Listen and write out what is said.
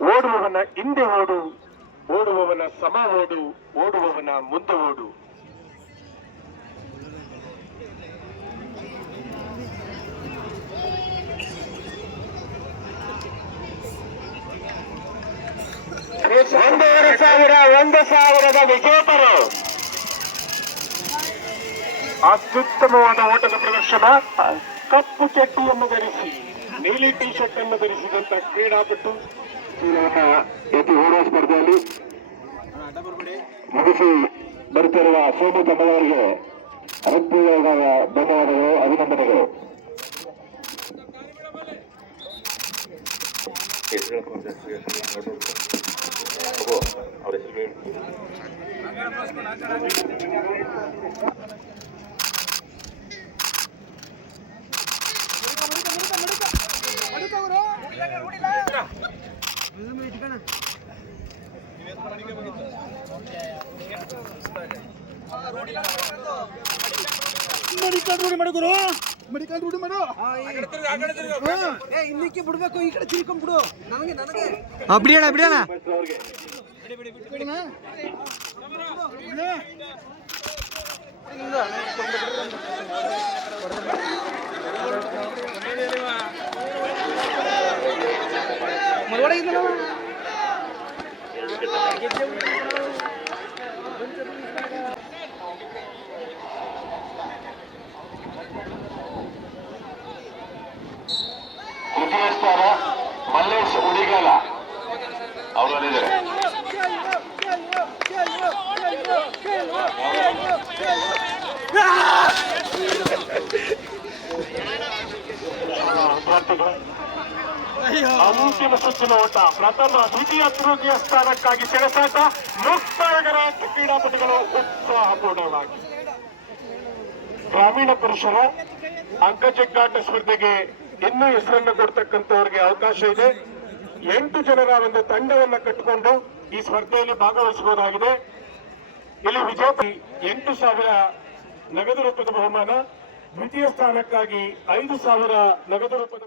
ಓಡುವವನ ಹಿಂದೆ ಓಡು, ಓಡುವವನ ಸಮ ಓಡು, ಓಡುವವನ ಮುಂದೆ ಓಡು. ಒಂದೂವರೆ ಸಾವಿರ, ಒಂದು ಸಾವಿರದ ವಿಜೇತರು. ಅತ್ಯುತ್ತಮವಾದ ಓಟದ ಪ್ರದರ್ಶನ, ಕಪ್ಪು ಚಟ್ಟಿಯನ್ನು ಧರಿಸಿ. ನೀಲಿ ಟಿ ಶರ್ಟ್ ಅನ್ನು ಧರಿಸಿದಂತ ಕ್ರೀಡಾಪಟು. ಎತ್ತಿ ಓಡುವ ಸ್ಪರ್ಧೆಯಲ್ಲಿ ಮುಗಿಸಿ ಬರುತ್ತಿರುವ ಸೋಮು ತಮ್ಮವರಿಗೆ ಹೃತ್ಪೂರ್ವಕ ಧನ್ಯವಾದಗಳು ಅಭಿನಂದನೆಗಳು. ಅವ್ರ ಹೆಸರು ಮೆಡಿಕಲ್ ರೂಢಿ ಮಾಡು ಗುರು. ಮೆಡಿಕಲ್ ರೂಢಿ ಮಾಡು. ಏ ಇನ್ನಕ್ಕೆ ಬಿಡ್ಬೇಕು ಈ ಕಡೆ ತಿರ್ಕೊಂಡ್ ಬಿಡು. ನನಗೆ ನನಗೆ. ಬಿಡಿಯೋಣ ಬಿಡಿಯೋಣ. ತೃತೀಯ ಸ್ಥಾನ ಮಲ್ಲೇಶ್ ಉಡಿಗಾಲ. ಅವರಲ್ಲಿದ್ದಾರೆ. ಅಂತಿಮ ಸುತ್ತಿನ ಓಟ. ಪ್ರಥಮ ದ್ವಿತೀಯ ತೃತೀಯ ಸ್ಥಾನಕ್ಕಾಗಿ ಸೆಣಸಾಟ. ಮುಕ್ತಾಯಗರ ಕ್ರೀಡಾಪಟುಗಳು ಉತ್ಸಾಹಪೂರ್ಣವಾಗಿ. ಗ್ರಾಮೀಣ ಪುರುಷರ ಅಂಕಚೆಕ್ಕಾಟ ಸ್ಪರ್ಧೆಗೆ ಇನ್ನೂ ಹೆಸರನ್ನು ಕೊಡ್ತಕ್ಕಂಥವ್ರಿಗೆ ಅವಕಾಶ ಇದೆ. ಎಂಟು ಜನರ ಒಂದು ತಂಡವನ್ನ ಕಟ್ಟಿಕೊಂಡು ಈ ಸ್ಪರ್ಧೆಯಲ್ಲಿ ಭಾಗವಹಿಸಬಹುದಾಗಿದೆ. ಇಲ್ಲಿ ವಿಜೇತ ಎಂಟು ಸಾವಿರ ನಗದು ರೂಪದ ಬಹುಮಾನ, ದ್ವಿತೀಯ ಸ್ಥಾನಕ್ಕಾಗಿ ಐದು ಸಾವಿರ ನಗದು ರೂಪದ